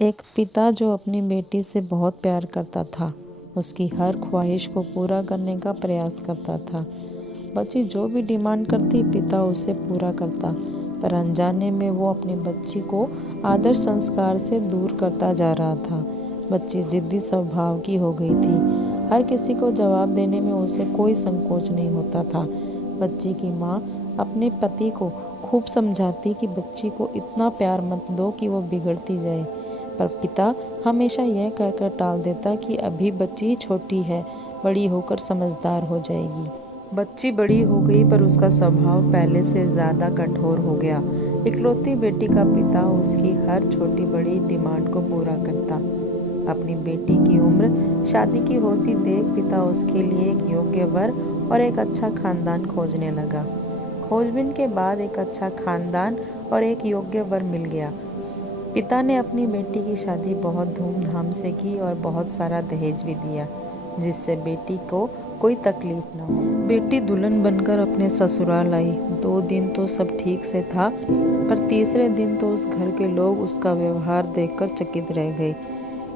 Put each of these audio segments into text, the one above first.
एक पिता जो अपनी बेटी से बहुत प्यार करता था, उसकी हर ख्वाहिश को पूरा करने का प्रयास करता था। बच्ची जो भी डिमांड करती, पिता उसे पूरा करता, पर अनजाने में वो अपनी बच्ची को आदर्श संस्कार से दूर करता जा रहा था। बच्ची जिद्दी स्वभाव की हो गई थी। हर किसी को जवाब देने में उसे कोई संकोच नहीं होता था। बच्ची की माँ अपने पति को खूब समझाती कि बच्ची को इतना प्यार मत दो कि वो बिगड़ती जाए, पर पिता हमेशा यह कहकर टाल देता कि अभी बच्ची छोटी है, बड़ी होकर समझदार हो जाएगी। बच्ची बड़ी हो गई, पर उसका स्वभाव पहले से ज़्यादा कठोर हो गया। इकलौती बेटी का पिता उसकी हर छोटी बड़ी डिमांड को पूरा करता। अपनी बेटी की उम्र शादी की होती देख पिता उसके लिए एक योग्य वर और एक अच्छा खानदान खोजने लगा। खोजबीन के बाद एक अच्छा खानदान और एक योग्य वर मिल गया। पिता ने अपनी बेटी की शादी बहुत धूमधाम से की और बहुत सारा दहेज भी दिया, जिससे बेटी को कोई तकलीफ न हो। बेटी दुल्हन बनकर अपने ससुराल आई। 2 दिन तो सब ठीक से था, पर तीसरे दिन तो उस घर के लोग उसका व्यवहार देखकर चकित रह गए।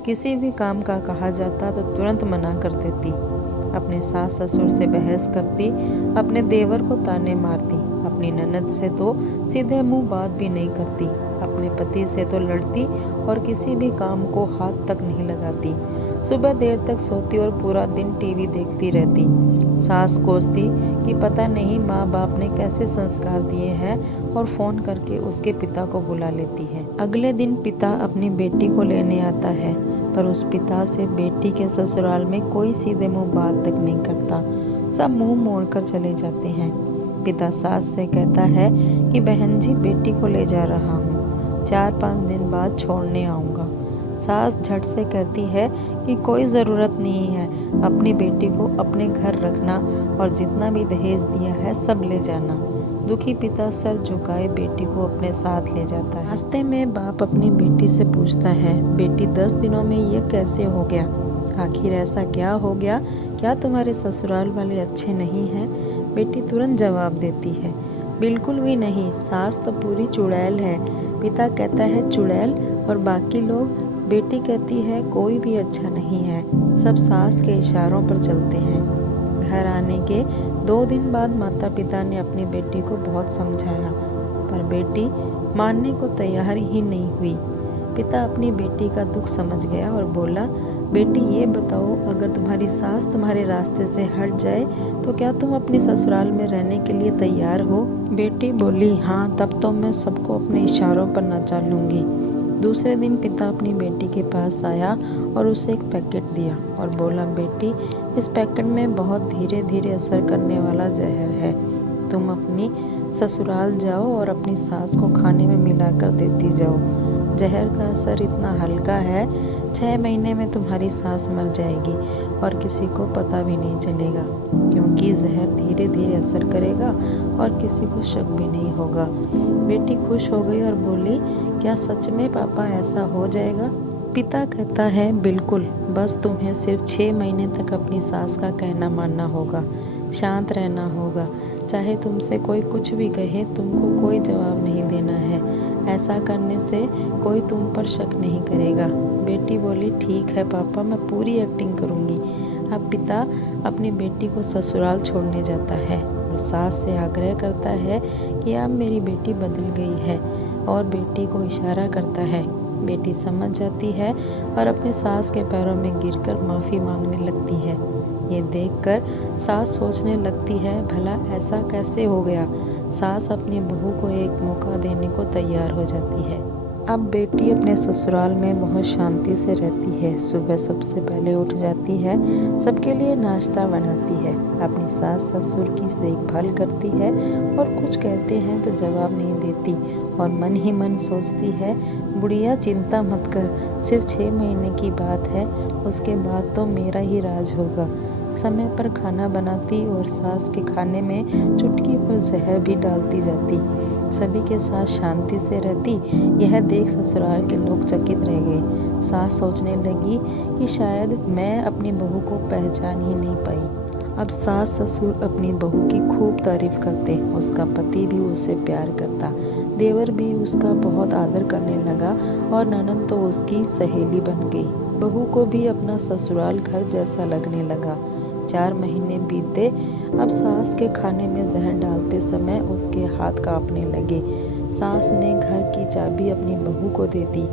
किसी भी काम का कहा जाता तो तुरंत मना कर देती, अपने सास ससुर से बहस करती, अपने देवर को ताने मारती, अपनी ननद से तो सीधे मुंह बात भी नहीं करती, अपने पति से तो लड़ती और किसी भी काम को हाथ तक नहीं लगाती। सुबह देर तक सोती और पूरा दिन टीवी देखती रहती। सास कोसती कि पता नहीं माँ बाप ने कैसे संस्कार दिए हैं और फ़ोन करके उसके पिता को बुला लेती है। अगले दिन पिता अपनी बेटी को लेने आता है, पर उस पिता से बेटी के ससुराल में कोई सीधे मुंह बात तक नहीं करता। सब मुंह मोड़कर चले जाते हैं। पिता सास से कहता है कि बहन जी, बेटी को ले जा रहा हूँ, 4-5 दिन बाद छोड़ने आऊँगा। सास झट से कहती है कि कोई ज़रूरत नहीं है, अपनी बेटी को अपने घर रखना और जितना भी दहेज दिया है सब ले जाना। दुखी पिता सर झुकाए बेटी को अपने साथ ले जाता है। रास्ते में बाप अपनी बेटी से पूछता है, बेटी 10 दिनों में ये कैसे हो गया? आखिर ऐसा क्या हो गया? क्या तुम्हारे ससुराल वाले अच्छे नहीं हैं? बेटी तुरंत जवाब देती है, बिल्कुल भी नहीं, सास तो पूरी चुड़ैल है। पिता कहता है, चुड़ैल और बाकी लोग? बेटी कहती है, कोई भी अच्छा नहीं है, सब सास के इशारों पर चलते हैं। घर आने के 2 दिन बाद माता पिता ने अपनी बेटी को बहुत समझाया, पर बेटी मानने को तैयार ही नहीं हुई। पिता अपनी बेटी का दुख समझ गया और बोला, बेटी ये बताओ, अगर तुम्हारी सास तुम्हारे रास्ते से हट जाए तो क्या तुम अपने ससुराल में रहने के लिए तैयार हो? बेटी बोली, हाँ, तब तो मैं सबको अपने इशारों पर नचा लूँगी। दूसरे दिन पिता अपनी बेटी के पास आया और उसे एक पैकेट दिया और बोला, बेटी, इस पैकेट में बहुत धीरे धीरे असर करने वाला जहर है। तुम अपनी ससुराल जाओ और अपनी सास को खाने में मिलाकर देती जाओ। जहर का असर इतना हल्का है, 6 महीने में तुम्हारी सास मर जाएगी और किसी को पता भी नहीं चलेगा, क्योंकि जहर धीरे धीरे असर करेगा और किसी को शक भी नहीं होगा। बेटी खुश हो गई और बोली, क्या सच में पापा ऐसा हो जाएगा? पिता कहता है, बिल्कुल, बस तुम्हें सिर्फ 6 महीने तक अपनी सास का कहना मानना होगा, शांत रहना होगा, चाहे तुमसे कोई कुछ भी कहे, तुमको कोई जवाब नहीं देना है। ऐसा करने से कोई तुम पर शक नहीं करेगा। बेटी बोली, ठीक है पापा, मैं पूरी एक्टिंग करूँगी। अब पिता अपनी बेटी को ससुराल छोड़ने जाता है और सास से आग्रह करता है कि अब मेरी बेटी बदल गई है, और बेटी को इशारा करता है। बेटी समझ जाती है और अपने सास के पैरों में गिरकर माफ़ी मांगने लगती है। ये देखकर सास सोचने लगती है, भला ऐसा कैसे हो गया? सास अपनी बहू को एक मौका देने को तैयार हो जाती है। अब बेटी अपने ससुराल में बहुत शांति से रहती है। सुबह सबसे पहले उठ जाती है, सबके लिए नाश्ता बनाती है, अपनी सास ससुर की देखभाल करती है और कुछ कहते हैं तो जवाब नहीं देती और मन ही मन सोचती है, बुढ़िया चिंता मत कर, सिर्फ 6 महीने की बात है, उसके बाद तो मेरा ही राज होगा। समय पर खाना बनाती और सास के खाने में चुटकी पर जहर भी डालती जाती। सभी के साथ शांति से रहती। यह देख ससुराल के लोग चकित रह गए। सास सोचने लगी कि शायद मैं अपनी बहू को पहचान ही नहीं पाई। अब सास ससुर अपनी बहू की खूब तारीफ करते, उसका पति भी उसे प्यार करता। देवर भी उसका बहुत आदर करने लगा और ननद तो उसकी सहेली बन गई। बहू को भी अपना ससुराल घर जैसा लगने लगा। 4 महीने बीते। अब सास के खाने में जहर डालते समय उसके हाथ कांपने लगे। सास ने घर की चाबी अपनी बहू को दे दी।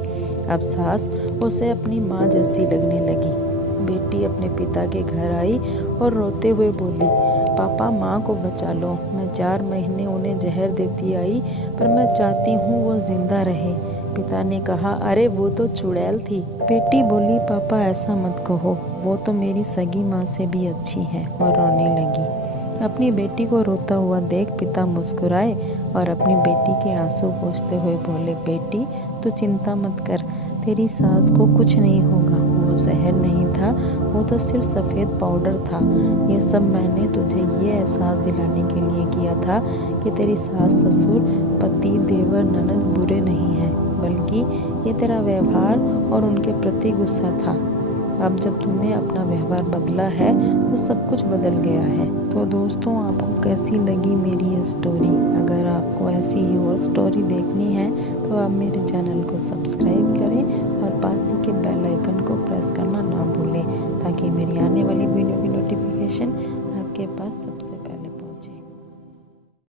अब सास उसे अपनी माँ जैसी लगने लगी। बेटी अपने पिता के घर आई और रोते हुए बोली, पापा माँ को बचा लो। मैं 4 महीने उन्हें जहर देती आई, पर मैं चाहती हूँ वो जिंदा रहे। पिता ने कहा, अरे वो तो चुड़ैल थी। बेटी बोली, पापा ऐसा मत कहो, वो तो मेरी सगी माँ से भी अच्छी है, और रोने लगी। अपनी बेटी को रोता हुआ देख पिता मुस्कुराए और अपनी बेटी के आंसू पोंछते हुए बोले, बेटी तू चिंता मत कर, तेरी सास को कुछ नहीं होगा। वो जहर नहीं था, वो तो सिर्फ सफ़ेद पाउडर था। ये सब मैंने तुझे ये एहसास दिलाने के लिए किया था कि तेरी सास ससुर पति देवर ननद बुरे नहीं हैं, बल्कि ये तेरा व्यवहार और उनके प्रति गुस्सा था। अब जब तूने अपना व्यवहार बदला है तो सब कुछ बदल गया है। तो दोस्तों, आपको कैसी लगी मेरी ये स्टोरी? अगर आपको ऐसी ही और स्टोरी देखनी है तो आप मेरे चैनल को सब्सक्राइब करें और पास ही के बेल आइकन को प्रेस करना ना भूलें, ताकि मेरी आने वाली वीडियो की नोटिफिकेशन आपके पास सबसे पहले पहुँचे।